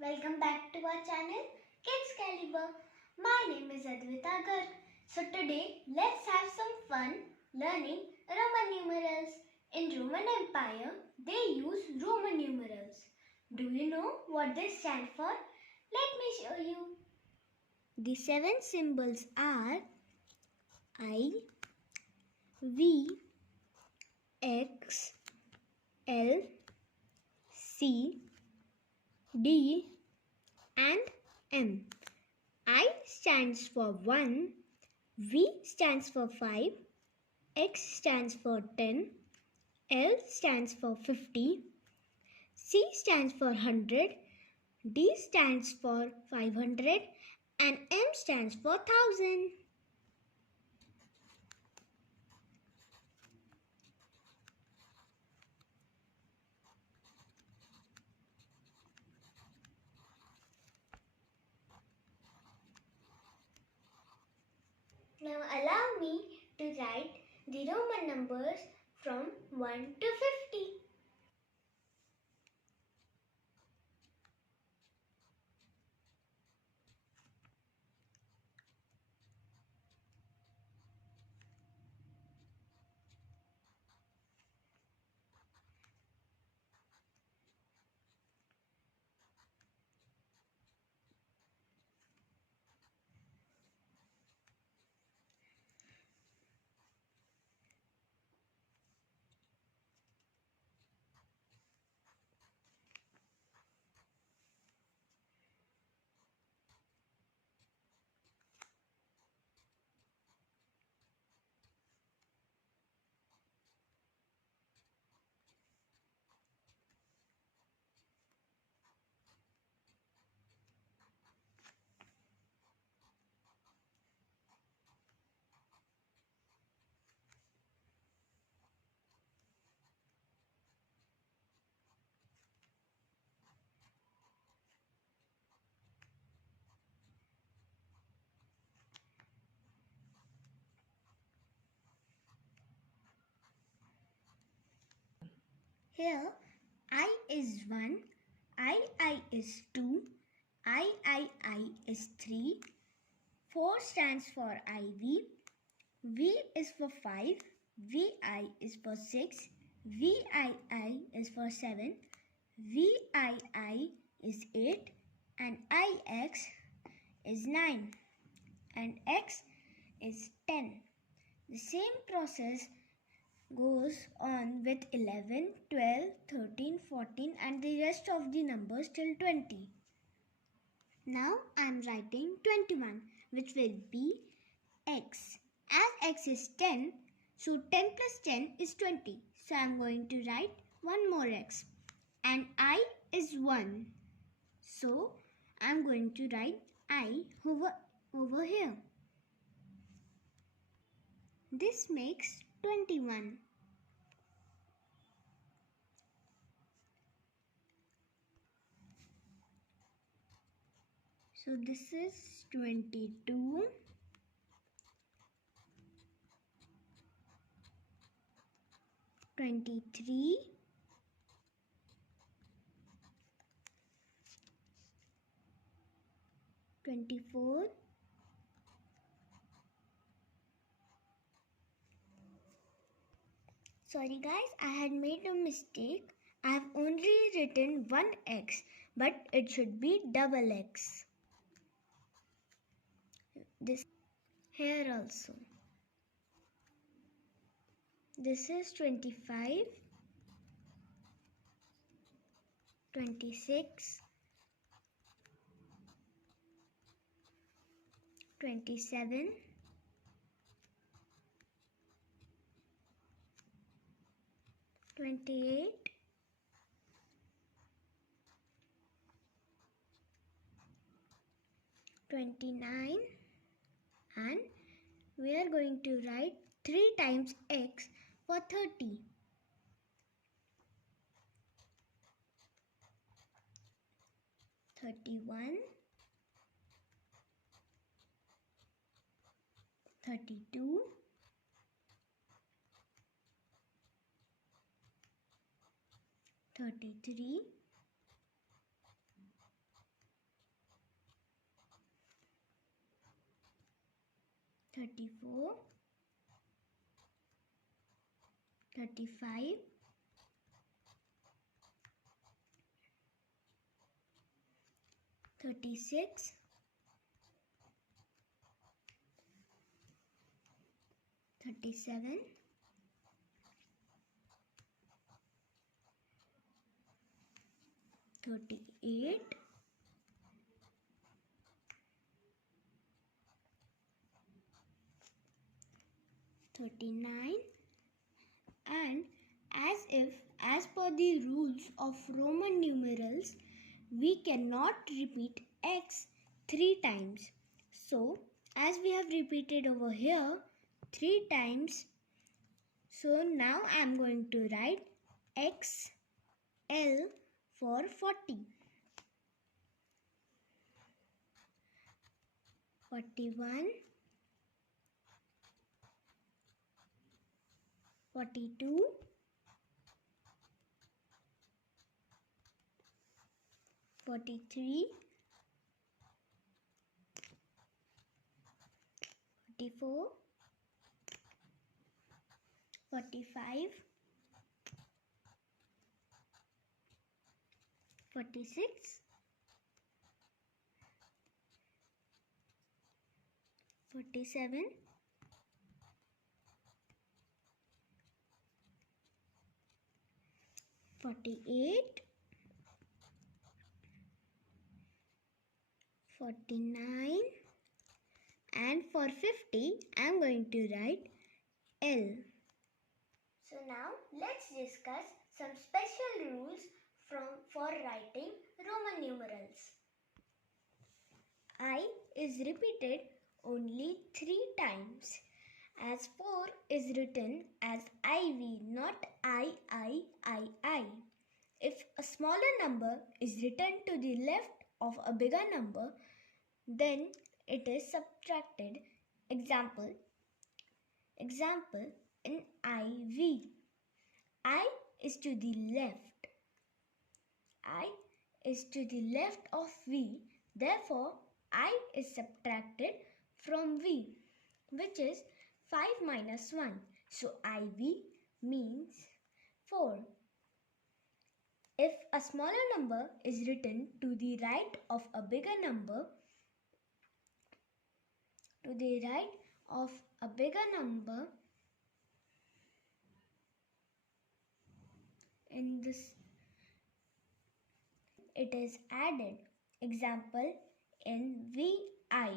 welcome back to our channel Kids Caliber. My name is ADVAITA GARG. So today let's have some fun learning Roman numerals. In Roman Empire they use Roman numerals. Do you know what they stand for? Let me show you. The 7 symbols are I, V, X, L, C, D and M. I stands for 1, V stands for 5, X stands for 10, L stands for 50, C stands for 100, D stands for 500 and M stands for 1000. Now allow me to write the Roman numbers from 1 to 50. Here I is 1, I is 2, I is 3, 4 stands for IV, V is for 5, VI is for 6, VII is for 7, VII is 8 and IX is 9 and X is 10. The same process goes on with 11, 12, 13, 14 and the rest of the numbers till 20. Now I am writing 21, which will be X. As X is 10, so 10 plus 10 is 20. So I am going to write one more X. And I is 1. So I am going to write I over here. This makes 21. So this is 22, 23, 24, 'Sorry guys, I had made a mistake. I have only written one X, but it should be double X. This here also. This is 25, 26, 27, 28, 29 and we are going to write 3 times X for 30. 31, 32, 33, 34, 35, 36, 37, 38, 39, and as per the rules of Roman numerals, we cannot repeat x 3 times. So, as we have repeated over here 3 times, so now I am going to write XL for 40. 41, 42, 43, 44, 45, 46, 47, 48, 49, and for 50 I am going to write L. So now let's discuss some special rules for writing Roman numerals. I is repeated only 3 times, as 4 is written as IV, not I. If a smaller number is written to the left of a bigger number, then it is subtracted. Example in IV. I is to the left. I is to the left of V. Therefore, I is subtracted from V, which is 5 minus 1. So, IV means 4. If a smaller number is written to the right of a bigger number, in this it is added. Example in VI.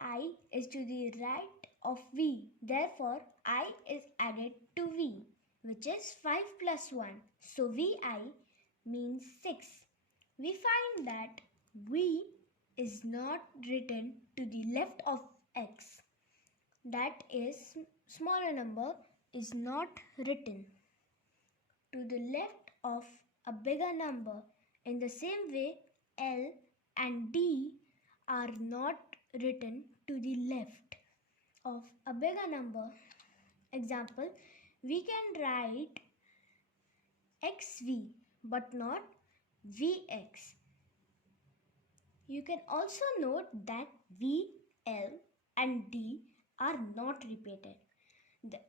I is to the right of V. Therefore, I is added to V, which is 5 plus 1. So, VI means 6. We find that V is not written to the left of X. That is, smaller number is not written to the left of a bigger number. In the same way, L and D are not written to the left of a bigger number. Example, we can write XV but not VX. You can also note that V, L and D are not repeated.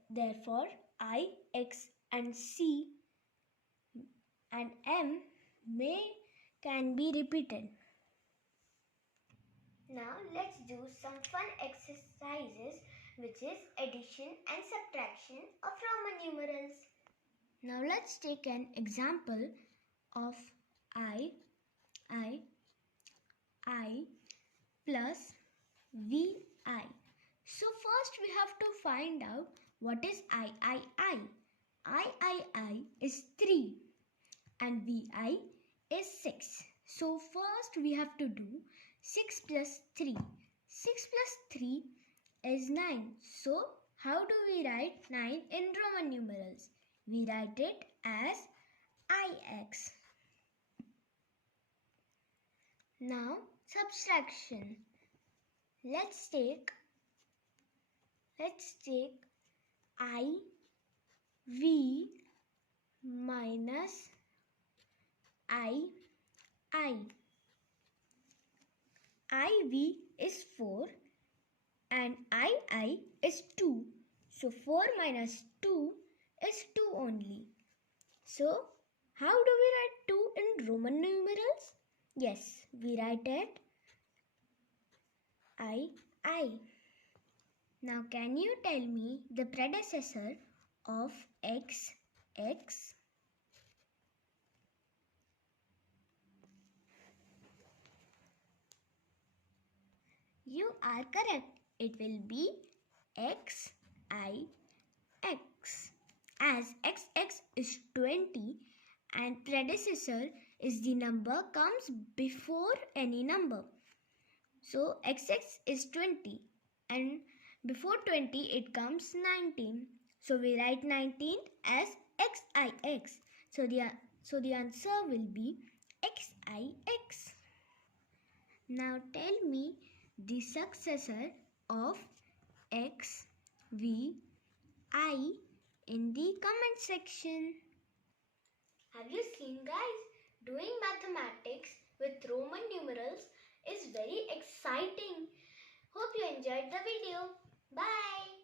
Therefore, I, X and C and M can be repeated. Now let's do some fun exercises, which is addition and subtraction of Roman numerals. Now let's take an example of I plus VI. So first we have to find out what is I. I is 3 and VI is 6. So first we have to do 6 plus 3. 6 plus 3 is 9. So how do we write 9 in Roman numerals? We write it as IX. Now subtraction. Let's take IV minus II. IV is 4 and II is 2. So 4 minus 2 is 2 only. So how do we write 2 in Roman numerals? Yes, we write it II. Now can you tell me the predecessor of X? You are correct. It will be XIX. As XX is 20 and predecessor is the number comes before any number. So XX is 20 and before 20 it comes 19. So we write 19 as XIX. So the answer will be XIX. Now tell me the successor of X, V, I in the comment section. Have you seen, guys? Doing mathematics with Roman numerals is very exciting. Hope you enjoyed the video. Bye.